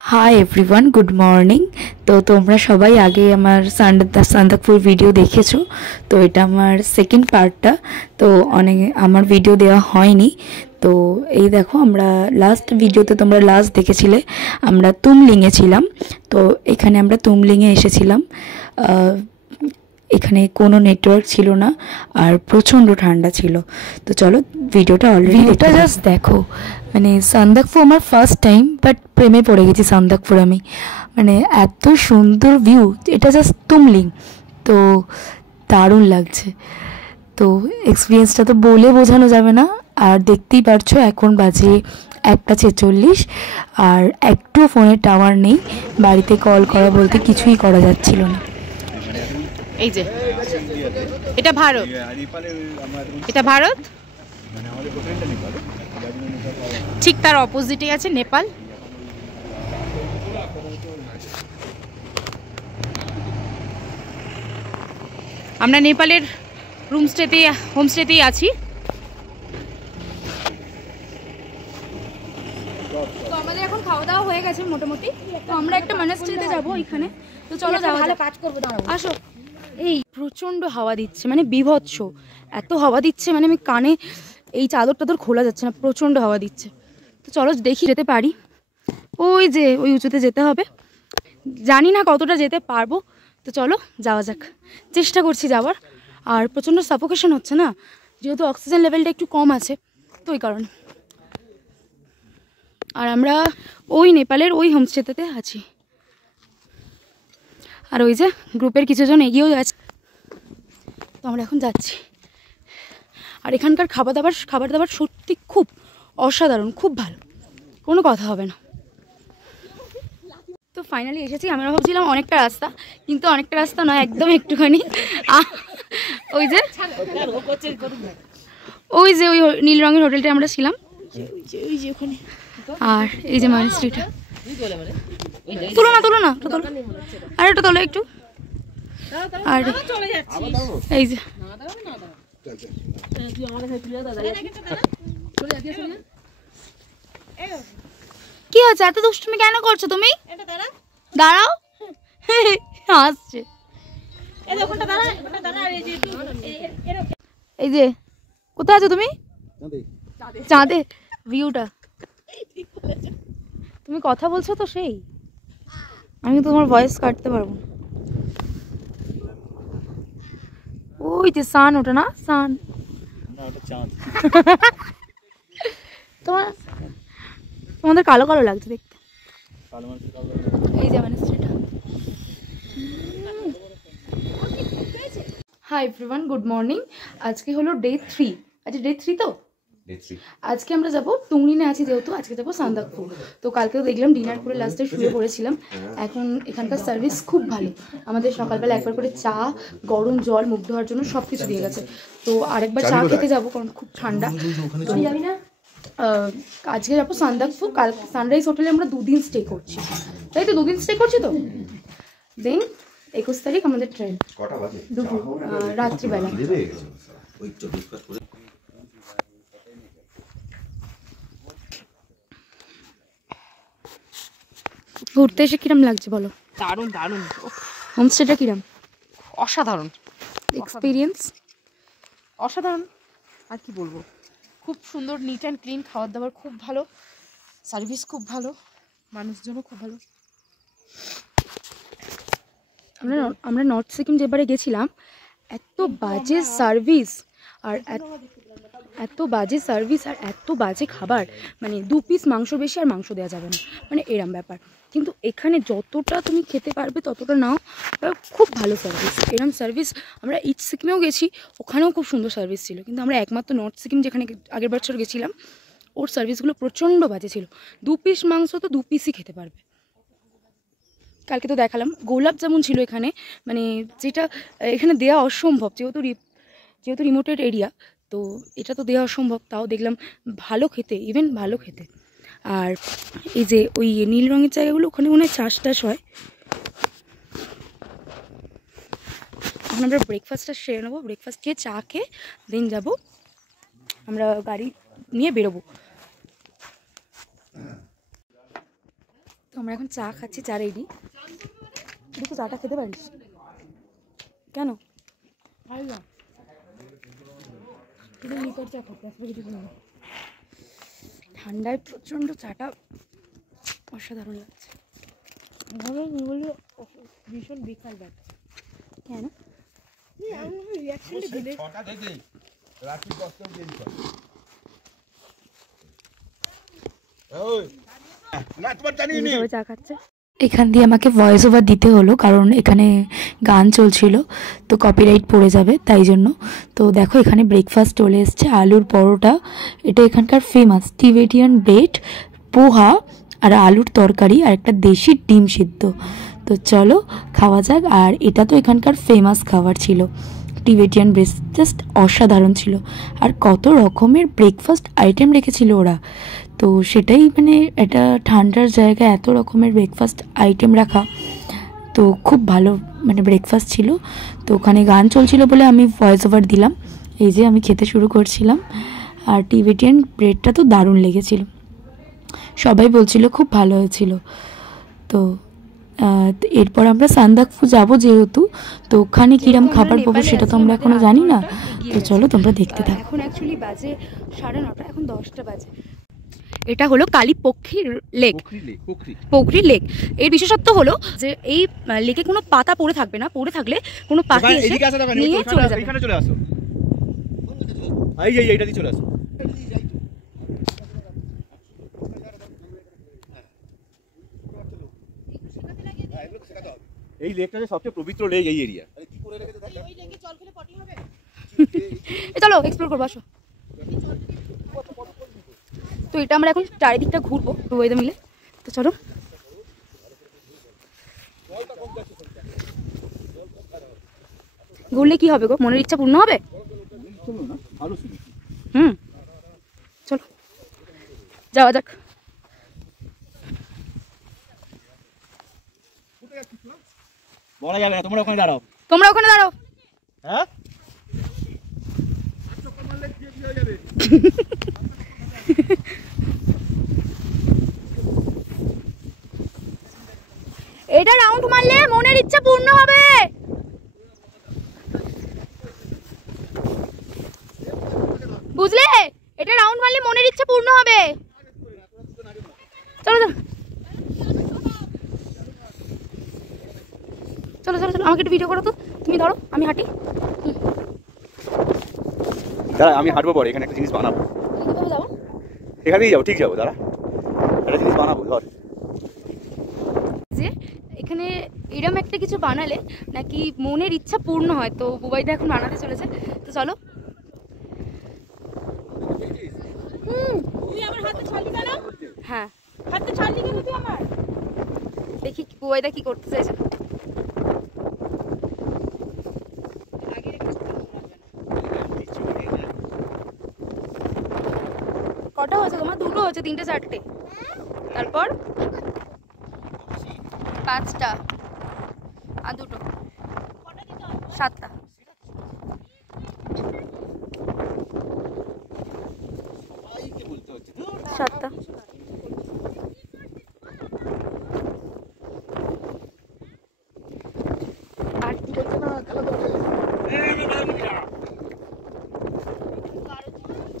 High everyone, good morning. তো তোমরা সবাই আগে আমার সান্দাকফু ভিডিও দেখেছো। তো এটা আমার সেকেন্ড পার্টটা। তো অনেক আমার ভিডিও দেওয়া হয়নি। তো এই দেখো, আমরা লাস্ট ভিডিওতে তোমরা লাস্ট দেখেছিলে আমরা তুমলিংয়ে ছিলাম। তো এখানে আমরা তুমলিংয়ে এসেছিলাম। এখানে কোনো নেটওয়ার্ক ছিল না আর প্রচণ্ড ঠান্ডা ছিল। তো চলো ভিডিওটা অলরেডি জাস্ট দেখো। মানে সান্দাকফু আমার ফার্স্ট টাইম, বাট প্রেমে পড়ে গেছি সান্দাকফুর আমি। মানে এত সুন্দর ভিউ, এটা জাস্ট তুমলিং। তো দারুণ লাগছে। তো এক্সপিরিয়েন্সটা তো বলে বোঝানো যাবে না। আর দেখতেই পারছো এখন বাজে 1:46, আর একটু ফোনের টাওয়ার নেই। বাড়িতে কল করা বলতে কিছুই করা যাচ্ছিল না। এই যে এটা ভারত, এটা ভারত, ঠিক তার অপোজিটে আছে নেপাল। আমরা নেপালের হোমস্টেতেই আছি। তো আমাদের এখন খাওয়া দাওয়া হয়ে গেছে মোটামুটি। তো আমরা একটা মনাস্ট্রিতে যাবো এখানে। তো চলো যাওয়া, ভালো কাজ করবো, দাঁড়াও আসো। এই প্রচণ্ড হাওয়া দিচ্ছে, মানে বিভৎস এত হাওয়া দিচ্ছে, মানে আমি কানে এই চাদর টাদর খোলা যাচ্ছে না, প্রচণ্ড হাওয়া দিচ্ছে। তো চলো দেখি যেতে পারি। ওই যে ওই উঁচুতে যেতে হবে, জানি না কতটা যেতে পারবো। তো চলো যাওয়া যাক, চেষ্টা করছি যাওয়ার। আর প্রচণ্ড সাফোকেশন হচ্ছে না, যেহেতু অক্সিজেন লেভেলটা একটু কম আছে, তো ওই কারণে। আর আমরা ওই নেপালের ওই হোমস্টেতে আছি। আর ওই যে গ্রুপের কিছুজন এগিয়েও যাচ্ছে। তো আমরা এখন যাচ্ছি। আর এখানকার খাবার দাবার সত্যি খুব অসাধারণ, খুব ভালো, কোনো কথা হবে না। তো ফাইনালি এসেছি। আমরা ভাবছিলাম অনেকটা রাস্তা, কিন্তু অনেকটা রাস্তা নয়, একদম একটুখানি। ওই যে ওই নীল রঙের হোটেলটা আমরা ছিলাম, ওই যে ওখানে। আর এই যে মনাস্ট্রিটা, তুলো না আর একটু তোলো একটু। আর এই যে কি হচ্ছে, এত দুষ্টুমি কেন করছো তুমি? দাঁড়াও, হাসছে। এই যে কোথায় আছো তুমি? চাঁদে ভিউটা। তুমি কথা বলছো তো, সেই আমি তোমার ভয়েস কাটতে পারবো না। ওই যে সান, ওটা না সান, তোমাদের কালো কালো লাগছে দেখতে। এই যে মনাস্ট্রিটা। Hi everyone, good morning. আজকে হলো ডে 3। আচ্ছা ডে 3 তো। আজকে আমরা যাবো, তুংলিনে আছি যেহেতু, আজকে যাবো সান্দাকফু। তো কালকেও দেখলাম ডিনার করে লাস্টে শুয়ে পড়েছিলাম। এখন এখানকার সার্ভিস খুব ভালো। আমাদের সকালবেলা একবার করে চা, গরম জল, মুখ ধোয়ার জন্য সব কিছু দিয়ে গেছে। তো আরেকবার চা খেতে যাবো, কারণ খুব ঠান্ডা। আজকে যাবো সান্দাকফু। কাল সানরাইজ হোটেলে আমরা 2 দিন স্টে করছি, তাই তো? 2 দিন স্টে করছি তো। দেন 21 তারিখ আমাদের ট্রেন, দুপুর রাত্রিবেলা। ঘুরতে এসে কিরম লাগছে বলো? দারুণ দারুণ। হোমস্টেটা কিরম? অসাধারণ এক্সপিরিয়েন্স, অসাধারণ। আর কি বলবো, খুব সুন্দর, নিট অ্যান্ড ক্লিন, খাবার দাবার খুব ভালো, সার্ভিস খুব ভালো, মানুষজনও খুব ভালো। আমরা নর্থ সিকিম যেবারে গেছিলাম, এত বাজে সার্ভিস আর এত বাজে খাবার। মানে 2 পিস মাংস বেশি আর মাংস দেওয়া যাবে না, মানে এরম ব্যাপার। কিন্তু এখানে যতটা তুমি খেতে পারবে ততটা নাও, খুব ভালো সার্ভিস। এরম সার্ভিস আমরা ইস্ট সিকিমেও গেছি, ওখানেও খুব সুন্দর সার্ভিস ছিল। কিন্তু আমরা একমাত্র নর্থ সিকিম যেখানে আগের বছর গেছিলাম, ওর সার্ভিসগুলো প্রচণ্ড বাজে ছিল। 2 পিস মাংস তো 2 পিসই খেতে পারবে। কালকে তো দেখালাম গোলাপ জামুন ছিল এখানে, মানে যেটা এখানে দেওয়া অসম্ভব, যেহেতু রিমোটেড এরিয়া, তো এটা তো দেওয়া অসম্ভব। তাও দেখলাম ভালো খেতে, ইভেন ভালো খেতে। আর এই যে ওই নীল রঙের জায়গাগুলো, ওখানে মনে হয় চাষ টাস হয়। এখন আমরা ব্রেকফাস্টটা সেরে নেবো, ব্রেকফাস্ট খেয়ে চা খেয়ে দেন যাবো, আমরা গাড়ি নিয়ে বেরোবো। তো আমরা এখন চা খাচ্ছি, চা রেডি। তুই তো চাটা খেতে পারিস কেন? ঠান্ডায় প্রচণ্ড চাটা অসাধারণ লাগছে। ভীষণ বিকাল ব্যাপার কেন? চা খাচ্ছে। এখান দিয়ে আমাকে ভয়েস ওভার দিতে হলো, কারণ এখানে গান চলছিল, তো কপিরাইট পড়ে যাবে তাই জন্য। তো দেখো এখানে ব্রেকফাস্ট চলে এসছে, আলুর পরোটা, এটা এখানকার ফেমাস টিবেটিয়ান ব্রেড, পোহা আর আলুর তরকারি আর একটা দেশি ডিম সিদ্ধ। তো চলো খাওয়া যাক। আর এটা তো এখানকার ফেমাস খাবার ছিল, টিবেটিয়ান ব্রেড, জাস্ট অসাধারণ ছিল। আর কত রকমের ব্রেকফাস্ট আইটেম রেখেছিল ওরা, তো সেটাই মানে এটা ঠান্ডার জায়গায় এত রকমের ব্রেকফাস্ট আইটেম রাখা, তো খুব ভালো মানে ব্রেকফাস্ট ছিল। তো ওখানে গান চলছিল বলে আমি ভয়েস ওভার দিলাম। এই যে আমি খেতে শুরু করছিলাম, আর টিবেটিয়ান ব্রেডটা তো দারুণ লেগেছিল, সবাই বলছিল খুব ভালো হয়েছিল। তো এরপর আমরা সান্দাকফু যাবো যেহেতু, তো ওখানে কিরম খাবার পাবো সেটা তো আমরা এখনো জানি না। তো চলো তোমরা দেখতে থাকো। এখন অ্যাকচুয়ালি বাজে 9:30, এখন 10টা বাজে। এটা হলো কালীপক্ষীর লেক, পোখরি লেক। এর বিশেষত্ব হলো যে এই লেকে কোনো পাতা পড়ে থাকবে না, পড়ে থাকলে কোনো পাখি এসে নিয়ে চলে যাবে। এখানে চলে আসো, এইটা দিয়ে চলে আসো। এই লেকটা যে সবচেয়ে পবিত্র লেক এই এরিয়া। চলো এক্সপ্লোর করবো, আসো। তো এটা আমরা এখন চারিদিকটা ঘুরবো সবাই মিলে, তো চলো। ঘুরলে কি হবে গো, মনের ইচ্ছা পূর্ণ হবে। চলো যাওয়া যাক। বলা যাবে না, তোমরা ওখানে দাঁড়াও, তোমরা ওখানে দাঁড়াও। হ্যাঁ এটা রাউন্ড মারলে মনের ইচ্ছা পূর্ণ হবে। বুঝলে, এটা রাউন্ড মারলে মনের ইচ্ছা পূর্ণ হবে। চলো চলো চলো চলো, আমাকে একটু ভিডিও করো তো, তুমি ধরো আমি হাঁটি। দাঁড়া আমি হাঁটবো, পরে এখানে একটা জিনিস বানাবো, এখানেই যাবো, ঠিক যাবো, দাঁড়া একটা জিনিস বানাবো। ধর যে এখানে এরম একটা কিছু বানালে নাকি মনের ইচ্ছা পূর্ণ হয়, তো বুবাইদা এখন বানাতে চলেছে, তো চলো। হ্যাঁ হাতে ছাড়লি কেন তুই আমার? দেখি বুবাইদা কি করতে চাইছে। কটা হয়েছে তোমার? 2টো হয়েছে, 3টে 4টে, তারপর 5টা আর 2টো, 7টা। 7টা।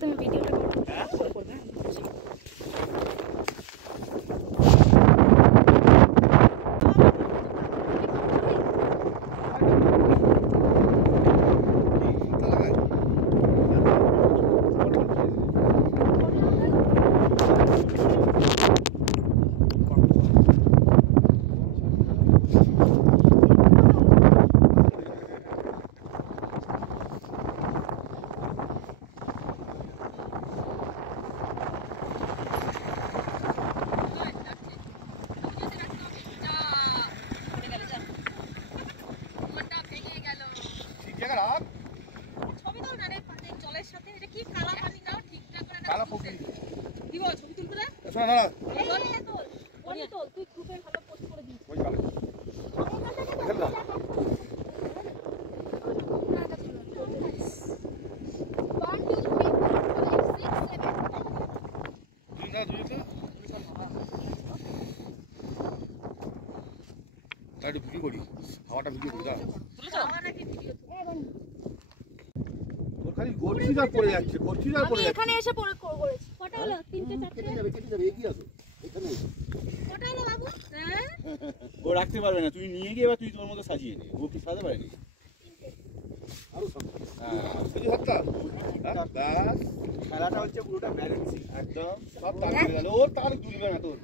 তুমি ভিডিওটা করবে। একটু ভিডিও করি, হাওয়াটা ভিডিও করি। তোর খালি গড়ছি যা পড়ে যাচ্ছে, গড়ছি যা পড়ে যাচ্ছে। এখানে এসে পড়ে করেছি। কটা হলো? 3টে 4টে কেটে যাবে, কেটে যাবে। এগিয়ে আসো এখানে। কটা হলো বাবু? হ্যাঁ ও রাখতে পারবে না, তুই নিয়ে গিয়ে এবার তুই তোর মতো সাজিয়ে নে। ও কি সাজাতে পারেনি? আরো সামনে। শুধু হাতটা ব্যাস। খেলাটা হচ্ছে পুরোটা ব্যালেন্সিং একদম। সব তার হয়ে গেল, ওর তার দুলবে না তোর।